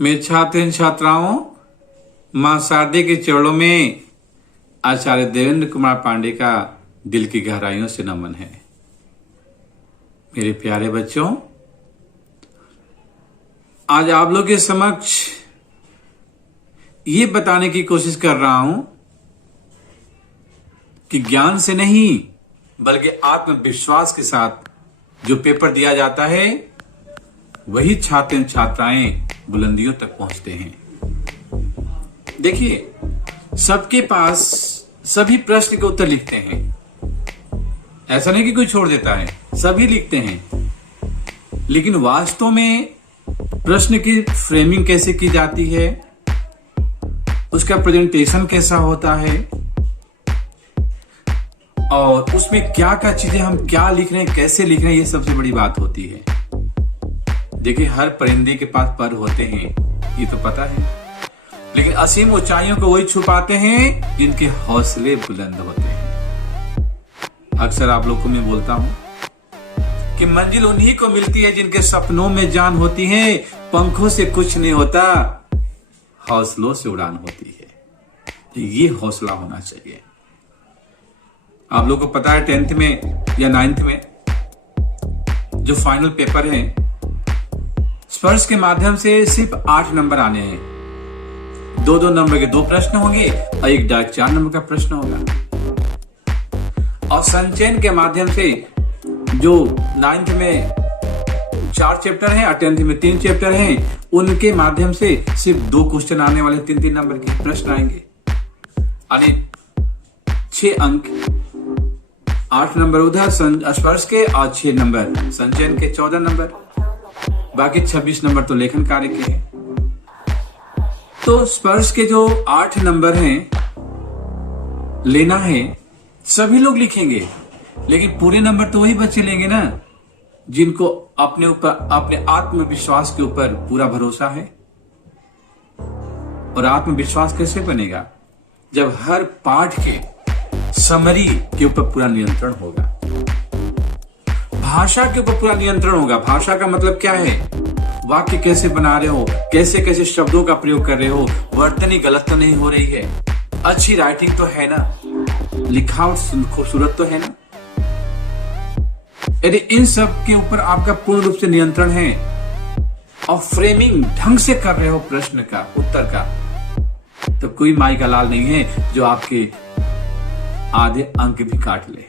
मेरे छात्र एवं छात्राओं, मां शारदे के चरणों में आचार्य देवेंद्र कुमार पांडे का दिल की गहराइयों से नमन है। मेरे प्यारे बच्चों, आज आप लोग के समक्ष ये बताने की कोशिश कर रहा हूं कि ज्ञान से नहीं बल्कि आत्मविश्वास के साथ जो पेपर दिया जाता है वही छात्र एवं छात्राएं बुलंदियों तक पहुंचते हैं। देखिए, सबके पास सभी प्रश्न के उत्तर लिखते हैं, ऐसा नहीं कि कोई छोड़ देता है, सभी लिखते हैं। लेकिन वास्तव में प्रश्न की फ्रेमिंग कैसे की जाती है, उसका प्रेजेंटेशन कैसा होता है और उसमें क्या क्या चीजें हम क्या लिख रहे हैं, कैसे लिख रहे हैं, ये सबसे बड़ी बात होती है। देखिए, हर परिंदे के पास पर होते हैं, ये तो पता है, लेकिन असीम ऊंचाइयों को वही छुपाते हैं जिनके हौसले बुलंद होते हैं। अक्सर आप लोग को मैं बोलता हूं कि मंजिल उन्हीं को मिलती है जिनके सपनों में जान होती है। पंखों से कुछ नहीं होता, हौसलों से उड़ान होती है। तो ये हौसला होना चाहिए। आप लोग को पता है 10th में या 9th में जो फाइनल पेपर है, स्पर्श के माध्यम से सिर्फ 8 नंबर आने हैं। 2-2 नंबर के 2 प्रश्न होंगे और एक डायरेक्ट 4 नंबर का प्रश्न होगा। और संचयन के माध्यम से जो 9th में 4 चैप्टर हैं और 10th में 3 चैप्टर हैं, उनके माध्यम से सिर्फ 2 क्वेश्चन आने वाले, 3-3 नंबर के प्रश्न आएंगे। यानी 6 अंक, 8 नंबर उधर स्पर्श के और 6 नंबर संचयन के, 14 नंबर, बाकी 26 नंबर तो लेखन कार्य के हैं। तो स्पर्श के जो 8 नंबर हैं लेना है, सभी लोग लिखेंगे, लेकिन पूरे नंबर तो वही बच्चे लेंगे ना जिनको अपने ऊपर, अपने आत्मविश्वास के ऊपर पूरा भरोसा है। और आत्मविश्वास कैसे बनेगा? जब हर पाठ के समरी के ऊपर पूरा नियंत्रण होगा, भाषा के ऊपर पूरा नियंत्रण होगा। भाषा का मतलब क्या है? वाक्य कैसे बना रहे हो, कैसे कैसे शब्दों का प्रयोग कर रहे हो, वर्तनी गलत तो नहीं हो रही है, अच्छी राइटिंग तो है ना, लिखावट खूबसूरत तो है ना। यदि इन सब के ऊपर आपका पूर्ण रूप से नियंत्रण है और फ्रेमिंग ढंग से कर रहे हो प्रश्न का, उत्तर का, तो कोई माई का लाल नहीं है जो आपके आधे अंक भी काट ले।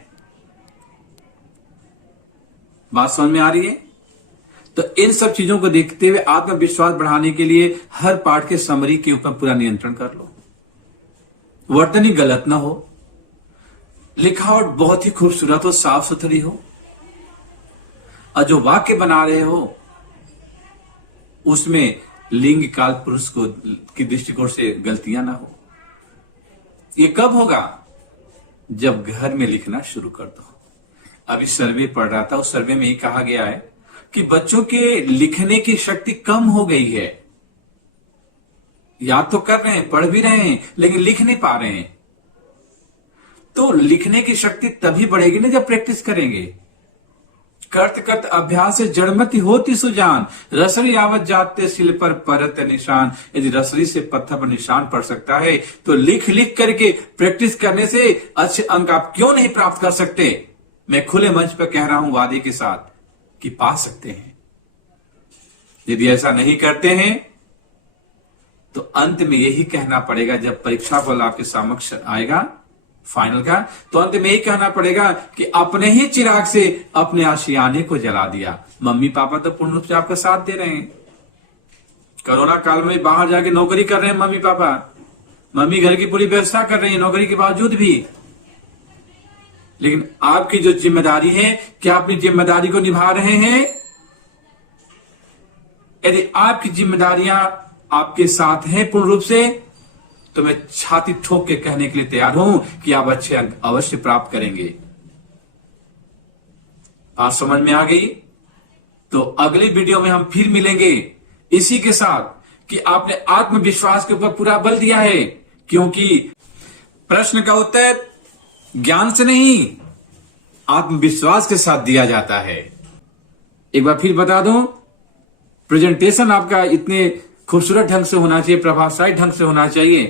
बात समझ में आ रही है? तो इन सब चीजों को देखते हुए आत्मविश्वास बढ़ाने के लिए हर पाठ के समरी के ऊपर पूरा नियंत्रण कर लो। वर्तनी गलत ना हो, लिखावट बहुत ही खूबसूरत हो, साफ सुथरी हो, और जो वाक्य बना रहे हो उसमें लिंग काल पुरुष को की दृष्टिकोण से गलतियां ना हो। ये कब होगा? जब घर में लिखना शुरू कर दो। अभी सर्वे पढ़ रहा था, उस सर्वे में ही कहा गया है कि बच्चों के लिखने की शक्ति कम हो गई है। याद तो कर रहे हैं, पढ़ भी रहे हैं, लेकिन लिख नहीं पा रहे हैं। तो लिखने की शक्ति तभी बढ़ेगी ना जब प्रैक्टिस करेंगे। करत करत अभ्यास से जड़मति होती सुजान, रसरी आवत जाते सिल पर परत निशान। यदि रसरी से पत्थर पर निशान पड़ सकता है तो लिख लिख करके प्रैक्टिस करने से अच्छे अंक आप क्यों नहीं प्राप्त कर सकते? मैं खुले मंच पर कह रहा हूं वादे के साथ कि पा सकते हैं। यदि ऐसा नहीं करते हैं तो अंत में यही कहना पड़ेगा, जब परीक्षा फल आपके समक्ष आएगा फाइनल का, तो अंत में यही कहना पड़ेगा कि अपने ही चिराग से अपने आशियाने को जला दिया। मम्मी पापा तो पूर्ण रूप से आपका साथ दे रहे हैं। कोरोना काल में बाहर जाके नौकरी कर रहे हैं मम्मी पापा, मम्मी घर की पूरी व्यवस्था कर रही है नौकरी के बावजूद भी। लेकिन आपकी जो जिम्मेदारी है, क्या अपनी जिम्मेदारी को निभा रहे हैं? यदि आपकी जिम्मेदारियां आपके साथ हैं पूर्ण रूप से, तो मैं छाती ठोक के कहने के लिए तैयार हूं कि आप अच्छे अंक अवश्य प्राप्त करेंगे। बात समझ में आ गई? तो अगली वीडियो में हम फिर मिलेंगे इसी के साथ कि आपने आत्मविश्वास के ऊपर पूरा बल दिया है, क्योंकि प्रश्न का उत्तर ज्ञान से नहीं आत्मविश्वास के साथ दिया जाता है। एक बार फिर बता दूं, प्रेजेंटेशन आपका इतने खूबसूरत ढंग से होना चाहिए, प्रभावशाली ढंग से होना चाहिए।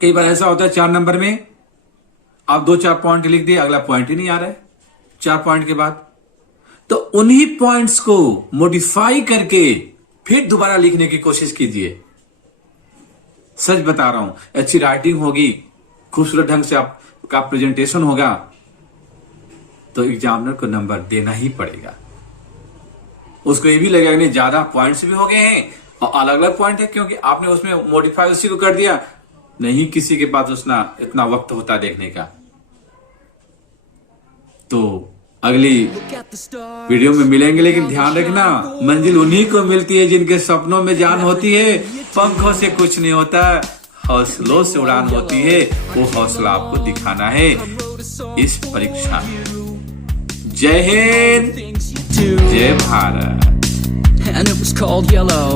कई बार ऐसा होता है 4 नंबर में आप 2-4 पॉइंट लिख दिए, अगला पॉइंट ही नहीं आ रहा है 4 पॉइंट के बाद। तो उन्हीं पॉइंट्स को मॉडिफाई करके फिर दोबारा लिखने की कोशिश कीजिए। सच बता रहा हूं, अच्छी राइटिंग होगी, खूबसूरत ढंग से आपका प्रेजेंटेशन होगा, तो एग्जामिनर को नंबर देना ही पड़ेगा। उसको ये भी लगेगा नहीं ज्यादा पॉइंट्स भी हो गए हैं और अलग अलग पॉइंट है, क्योंकि आपने उसमें मॉडिफाई उसी को कर दिया। नहीं किसी के पास उसना इतना वक्त होता देखने का। तो अगली वीडियो में मिलेंगे, लेकिन ध्यान रखना मंजिल उन्हीं को मिलती है जिनके सपनों में जान होती है। पंखों से कुछ नहीं होता, हौसलों से उड़ान होती है। वो हौसला आपको दिखाना है इस परीक्षा में। जय हिंद, जय Bharat. And it was called yellow.